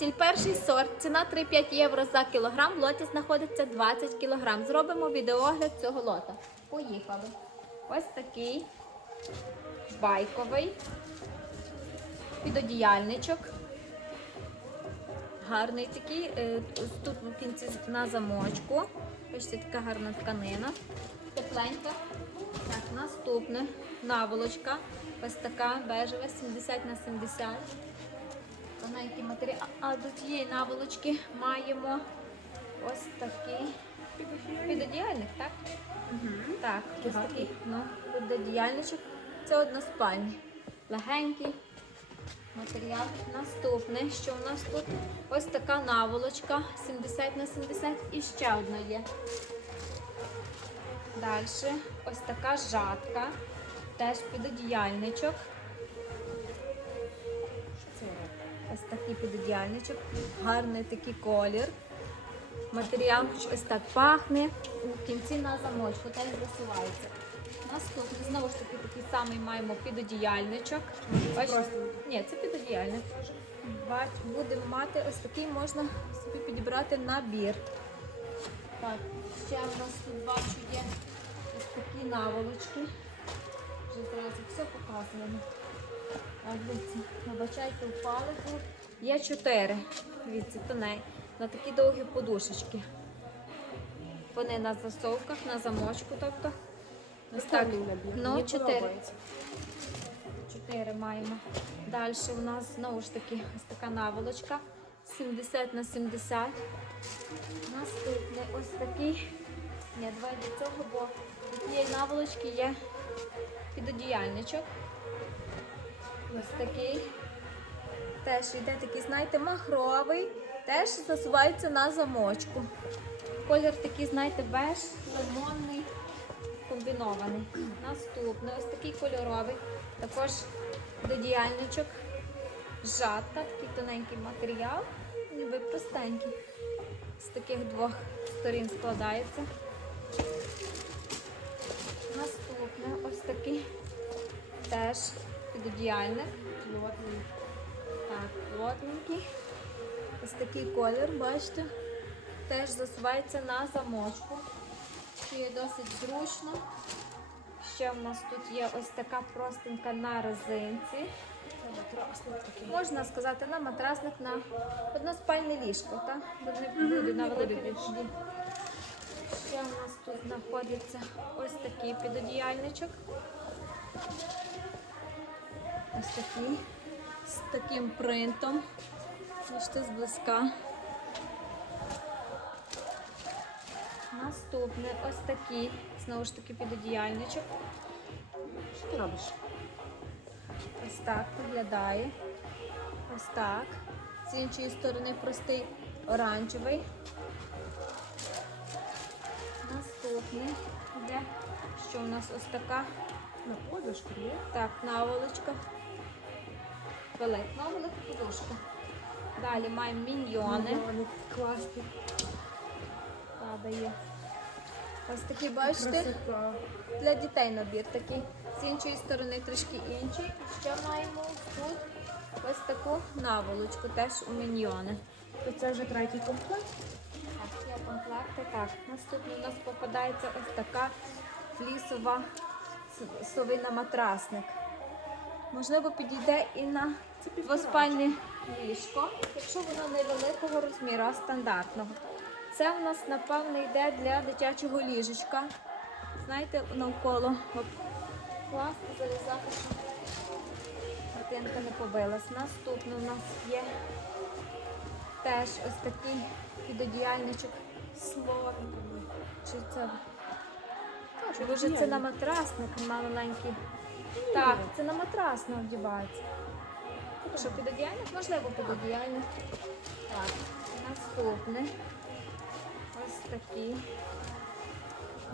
Сіль перший сорт, ціна 3-5 євро за кілограм, в лоті знаходиться 20 кілограм. Зробимо відеогляд цього лота. Поїхали. Ось такий байковий підодіяльничок. Гарний такий. е, Тут в кінці на замочку. Бачите, така гарна тканина. Тепленька. Так, наступне наволочка. Ось така бежева, 70 на 70. Тоненький матеріал. А до цієї наволочки маємо ось такий підодіяльник, так? Так, ось такий ну, підодіяльничок. Це односпальний. Легенький матеріал. Наступне, що у нас тут? Ось така наволочка 70 на 70 і ще одна є. Далі ось така жатка, теж підодіяльничок. Ось такий підодіяльничок, гарний такий колір. Матеріал ось так пахне. У кінці на замочку теж засувається. Наступний, знову ж таки, такий самий маємо підодіяльничок. Бачите? Ні, це підодіяльник. Бач, будемо мати ось такий можна собі підібрати набір. Так, ще в нас тут бачу є ось такі наволочки. Вже зразу все показуємо. Вибачайте, впали тут. Є чотири. Дивіться, тоней. На такі довгі подушечки. Вони на засовках, на замочку, тобто. Ось так. Ну, чотири. Чотири маємо. Далі у нас знову ж таки ось така наволочка. 70 на 70. Наступний ось такий. Ні, давай до цього, бо цієї наволочки є підодіяльничок. Ось такий. Теж йде такий, знаєте, махровий. Теж засувається на замочку. Колір такий, знаєте, беж, лимонний, комбінований. Наступний, ось такий кольоровий. Також додіяльничок. Жатка, такий тоненький матеріал, ніби простенький. З таких двох сторін складається. Плотний. Так, плотненький. Ось такий колір, бачите, теж засувається на замочку. Що є досить зручно. Ще в нас тут є ось така простенька на резинці. Можна сказати, на матрасник на односпальне ліжко, так? Будуть на великій Ще у нас тут знаходиться ось такий підодіяльничок. Ось такий з таким принтом. Бачите, зблизька. Наступне ось такий, знову ж таки, підодіяльничок. Що ти робиш? Ось так виглядає. Ось так. З іншої сторони простий оранжевий. Наступний йде, що у нас ось така На подушку, є? так, наволочка. Велика, велика подушка. Далі маємо міньйони. Класні. Падає. Ось такі, бачите, для дітей набір такий. З іншої сторони трішки інший. Ще маємо тут ось таку наволочку, теж у міньйони. То це вже третій комплект. Так, є комплекти. Так, наступний у нас попадається ось така флісова совина матрасник. Можливо, підійде і на двоспальне ліжко, якщо воно невеликого розміру, а стандартного. Це в нас, напевно, йде для дитячого ліжечка. Знаєте, навколо оп, класти, залізати, щоб дитинка не побилась. Наступне у нас є теж ось такий підодіяльничок. Славненький. Чи це чи може це на матрасник маленький? Так, це на матрас не вдівається. Що підодіяльник? Можливо, підодіяльник. Так, наступне. Ось такий.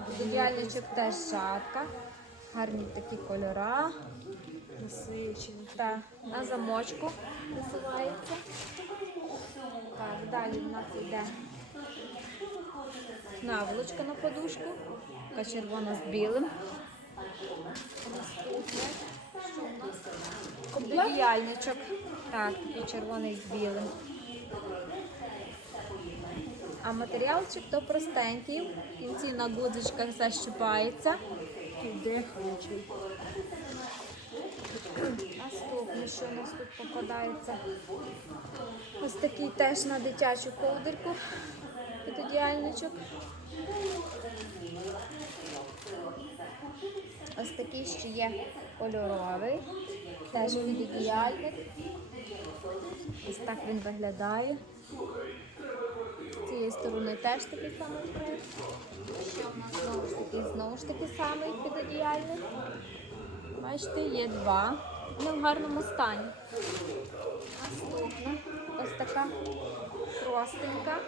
Підодіяльничок теж шатка. Гарні такі кольора. Насичений. Так, на замочку висувається. Так, далі в нас йде наволочка на подушку. Така червона з білим. Підодіяльничок. Так, такий червоний з білим. А матеріалчик то простенький. В кінці на гудзичках защипається. Дихаючий. Наступне, що у нас тут попадається. Ось такий теж на дитячу ковдирку. Підодіальничок. Ось такий ще є кольоровий. Теж підодіальник. Ось так він виглядає. З цієї сторони теж такий самий проєкт. Ще в нас знову ж таки, знову ж таки самий підодіальник. Бачите, є два. Вони в гарному стані. Наступна ось така простенька.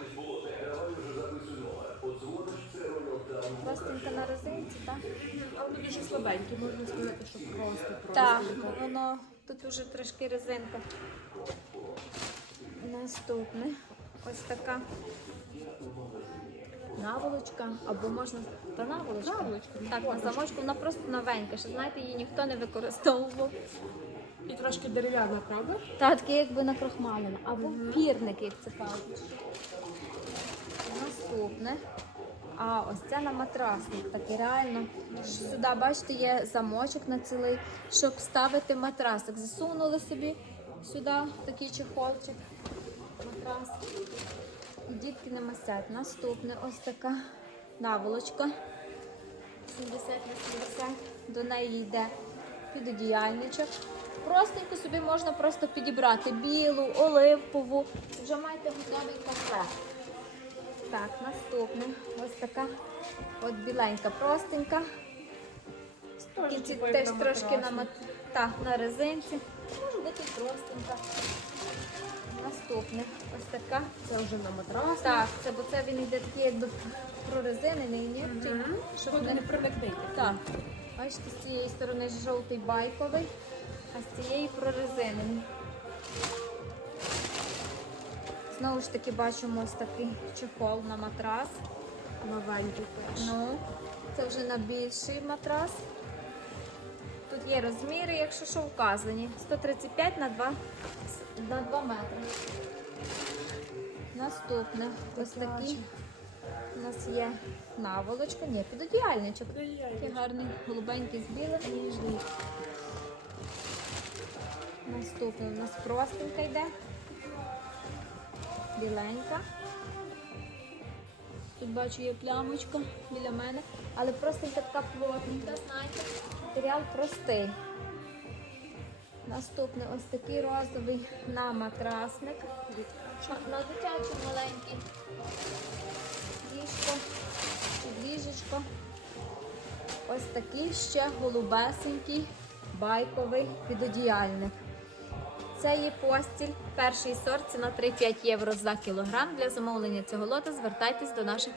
Простенька на резинці, так? Але дуже слабенький, можна сказати, що просто просто. Так, воно тут уже трошки резинка. Наступне ось така наволочка, або можна та наволочка. Наволочка, Так, на замочку вона просто новенька, що знаєте, її ніхто не використовував. І трошки дерев'яна, правда? Та таке якби накрахмалена, або пірник, як це кажуть. Наступне. А ось це на матрасник, такий реально. Сюди, бачите, є замочок на цілий, щоб ставити матрасик. Засунули собі сюди такий чехолчик. Матрас. І дітки не масять. Наступне ось така наволочка. 70 на 70. До неї йде підодіяльничок. Простенько собі можна просто підібрати білу, оливкову. Вже маєте готовий комплект. Так, наступне. Ось така от біленька, простенька. Кінці типу, теж трошки на, та, на резинці. Може бути простенька. Наступне. Ось така. Це вже на матрас. Так, це, бо це він йде такий якби прорезинений, ні? Щоб Щоб не не примикнити. так. Бачите, з цієї сторони жовтий байковий, а з цієї прорезинений. Знову ж таки бачимо ось такий чехол на матрас. Новенький теж. Ну, це вже на більший матрас. Тут є розміри, якщо що вказані. 135 на 2, на 2 метри. Наступне. Ось такий. У нас є наволочка. Ні, підодіальничок. Такий гарний, голубенький з білим. Ніжний. Наступне у нас простенька йде. Біленька. Тут бачу є плямочка біля мене, але простенька така плотненька, знаєте, матеріал простий. Наступне ось такий розовий на матрасник. На дитячий маленький. Ліжко ліжечко. Ось такий ще голубесенький байковий підодіяльник. Це є постіль. Перший сорт ціна 3-5 євро за кілограм. Для замовлення цього лота звертайтесь до наших